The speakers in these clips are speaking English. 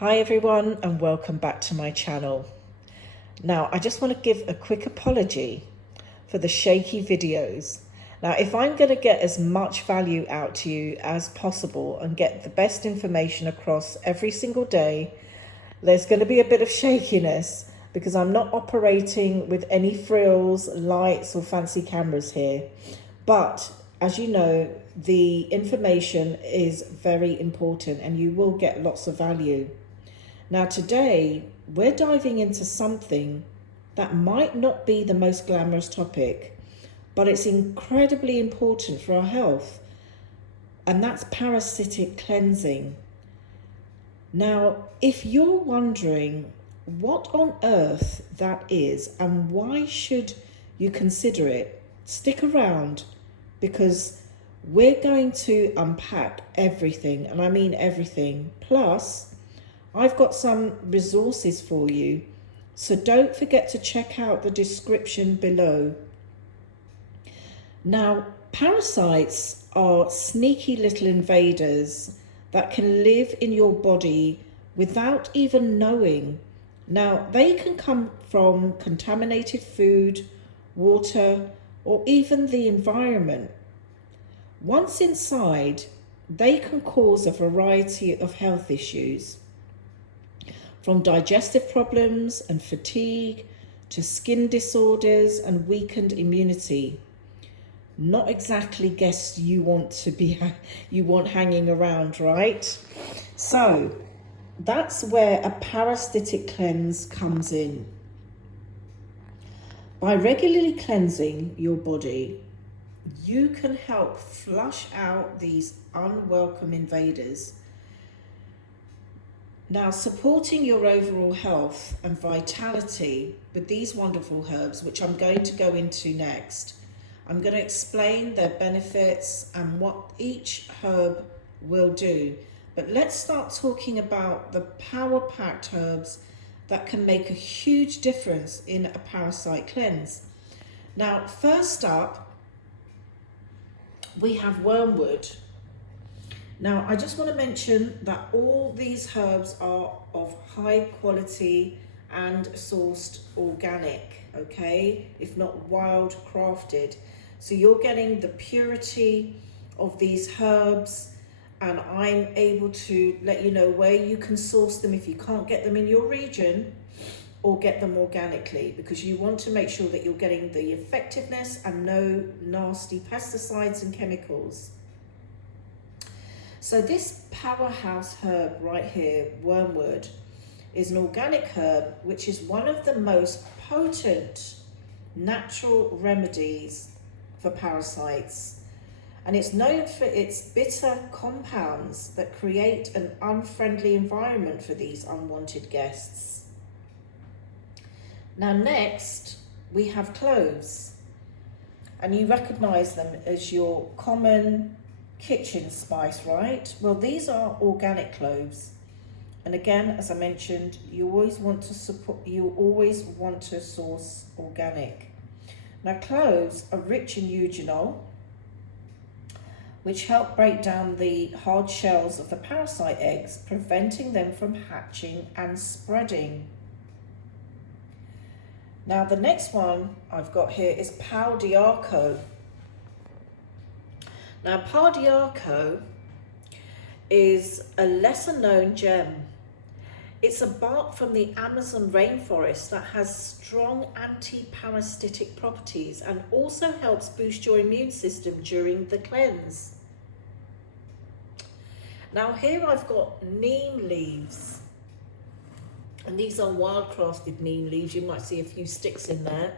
Hi everyone and welcome back to my channel. Now I just want to give a quick apology for the shaky videos. Now if I'm going to get as much value out to you as possible and get the best information across every single day, there's going to be a bit of shakiness because I'm not operating with any frills, lights or fancy cameras here. But as you know, the information is very important and you will get lots of value. Now today, we're diving into something that might not be the most glamorous topic, but it's incredibly important for our health, and that's parasitic cleansing. Now, if you're wondering what on earth that is and why should you consider it, stick around because we're going to unpack everything, and I mean everything. Plus, I've got some resources for you, so don't forget to check out the description below. Now, parasites are sneaky little invaders that can live in your body without even knowing. Now, they can come from contaminated food, water, or even the environment. Once inside, they can cause a variety of health issues, from digestive problems and fatigue to skin disorders and weakened immunity. Not exactly guests you want hanging around, right? So that's where a parasitic cleanse comes in. By regularly cleansing your body, you can help flush out these unwelcome invaders. Now, supporting your overall health and vitality with these wonderful herbs, which I'm going to go into next. I'm going to explain their benefits and what each herb will do. But let's start talking about the power-packed herbs that can make a huge difference in a parasite cleanse. Now, first up, we have wormwood. Now, I just want to mention that all these herbs are of high quality and sourced organic, okay? If not wild crafted. So you're getting the purity of these herbs, and I'm able to let you know where you can source them if you can't get them in your region, or get them organically, because you want to make sure that you're getting the effectiveness and no nasty pesticides and chemicals. So this powerhouse herb right here, wormwood, is an organic herb which is one of the most potent natural remedies for parasites, and it's known for its bitter compounds that create an unfriendly environment for these unwanted guests. Now next we have cloves, and you recognize them as your common kitchen spice, right? Well, these are organic cloves, and again, as I mentioned, you always want to source organic. Now, cloves are rich in eugenol, which help break down the hard shells of the parasite eggs, preventing them from hatching and spreading. Now, the next one I've got here is Pau D'Arco. Now, Pau D'Arco is a lesser known gem. It's a bark from the Amazon rainforest that has strong anti-parasitic properties and also helps boost your immune system during the cleanse. Now here I've got neem leaves, and these are wildcrafted neem leaves. You might see a few sticks in there.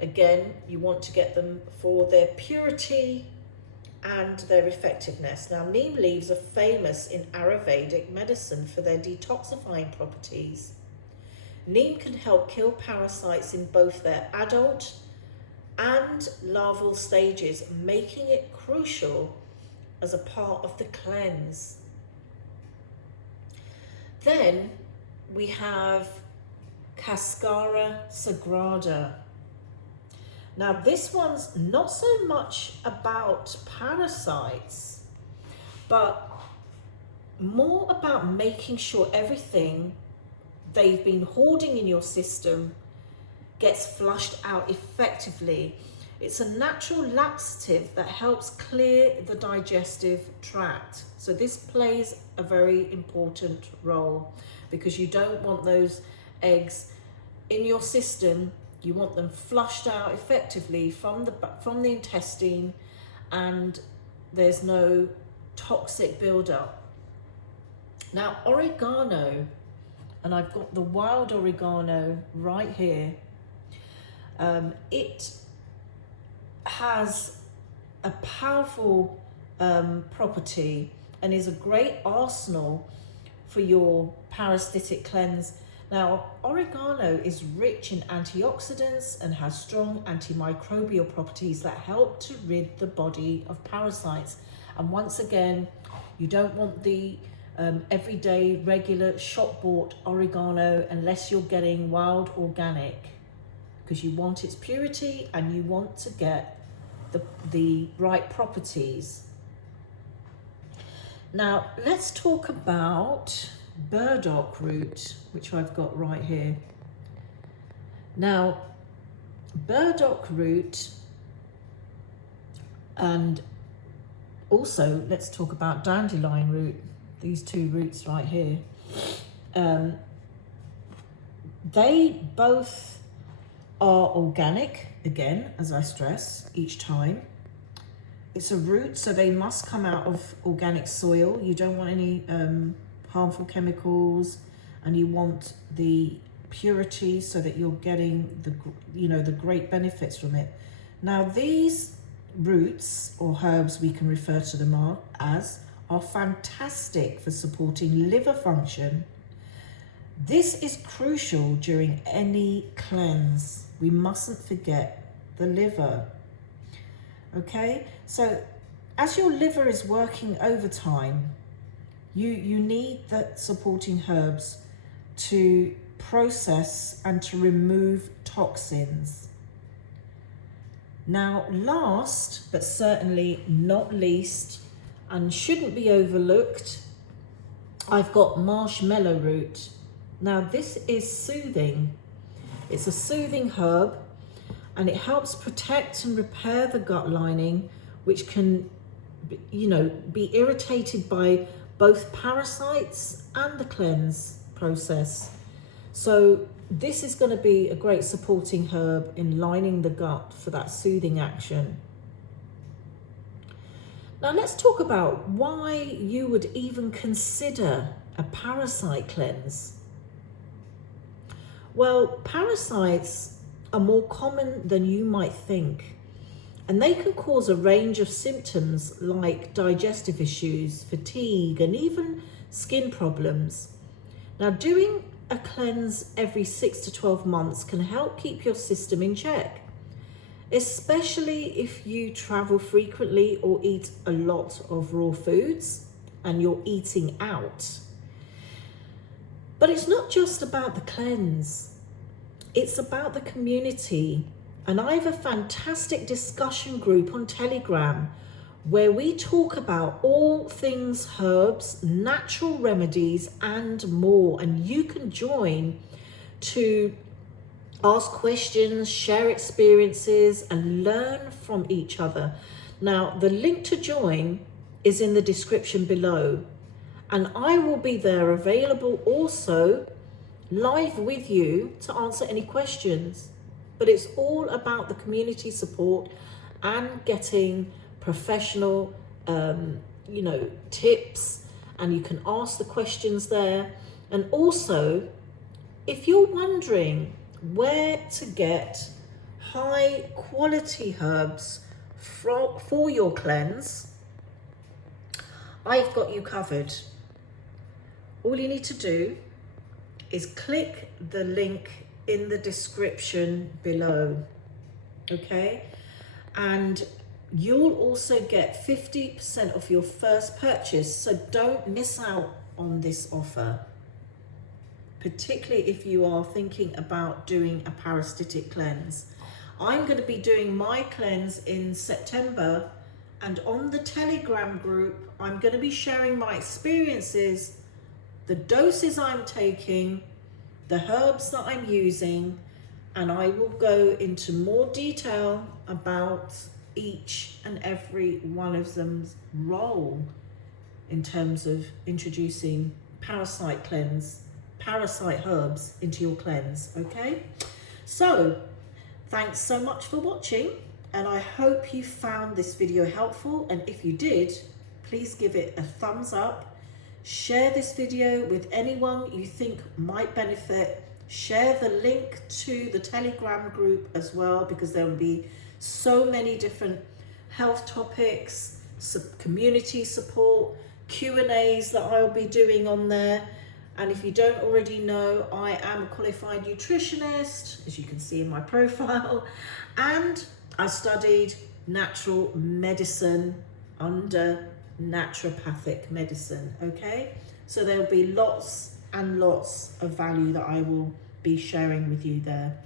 Again, you want to get them for their purity and their effectiveness. Now, neem leaves are famous in Ayurvedic medicine for their detoxifying properties. Neem can help kill parasites in both their adult and larval stages, making it crucial as a part of the cleanse. Then we have Cascara Sagrada. Now this one's not so much about parasites, but more about making sure everything they've been hoarding in your system gets flushed out effectively. It's a natural laxative that helps clear the digestive tract. So this plays a very important role, because you don't want those eggs in your system. You want them flushed out effectively from the intestine, and there's no toxic buildup. Now, oregano, and I've got the wild oregano right here. It has a powerful property and is a great arsenal for your parasitic cleanse. Now, oregano is rich in antioxidants and has strong antimicrobial properties that help to rid the body of parasites. And once again, you don't want the everyday regular shop bought oregano unless you're getting wild organic, because you want its purity and you want to get the right properties. Now, let's talk about Burdock Root, which I've got right here. Now, Burdock Root, and also let's talk about Dandelion Root, these two roots right here. They both are organic, again, as I stress each time. It's a root, so they must come out of organic soil. You don't want any harmful chemicals, and you want the purity so that you're getting the great benefits from it. Now, these roots or herbs, we can refer to them as, are fantastic for supporting liver function. This is crucial during any cleanse. We mustn't forget the liver. Okay, so as your liver is working overtime, you need the supporting herbs to process and to remove toxins. Now, last but certainly not least, and shouldn't be overlooked, I've got Marshmallow Root. Now, this is soothing. It's a soothing herb, and it helps protect and repair the gut lining, which can, be irritated by both parasites and the cleanse process. So this is going to be a great supporting herb in lining the gut for that soothing action. Now, let's talk about why you would even consider a parasite cleanse. Well, parasites are more common than you might think, and they can cause a range of symptoms like digestive issues, fatigue, and even skin problems. Now, doing a cleanse every 6 to 12 months can help keep your system in check, especially if you travel frequently or eat a lot of raw foods and you're eating out. But it's not just about the cleanse, it's about the community. And I have a fantastic discussion group on Telegram where we talk about all things herbs, natural remedies, and more. And you can join to ask questions, share experiences, and learn from each other. Now, the link to join is in the description below, and I will be there available also live with you to answer any questions. But it's all about the community support and getting professional, tips, and you can ask the questions there. And also, if you're wondering where to get high quality herbs for your cleanse, I've got you covered. All you need to do is click the link in the description below, okay? And you'll also get 50% off your first purchase, so don't miss out on this offer, particularly if you are thinking about doing a parasitic cleanse. I'm going to be doing my cleanse in September, And on the Telegram group, I'm going to be sharing my experiences, the doses I'm taking, the herbs that I'm using, and I will go into more detail about each and every one of them's role in terms of introducing parasite herbs into your cleanse, okay? So, thanks so much for watching, and I hope you found this video helpful, and if you did, please give it a thumbs up. Share this video with anyone you think might benefit. Share the link to the Telegram group as well, because there will be so many different health topics, community support, Q&As that I'll be doing on there. And if you don't already know, I am a qualified nutritionist, as you can see in my profile, and I studied natural medicine under naturopathic medicine, okay? So there'll be lots and lots of value that I will be sharing with you there.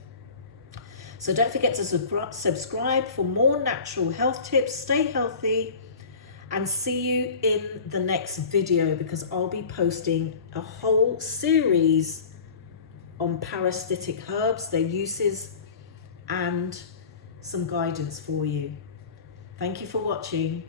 So don't forget to subscribe for more natural health tips. Stay healthy, and see you in the next video, because I'll be posting a whole series on parasitic herbs, their uses, and some guidance for you. Thank you for watching.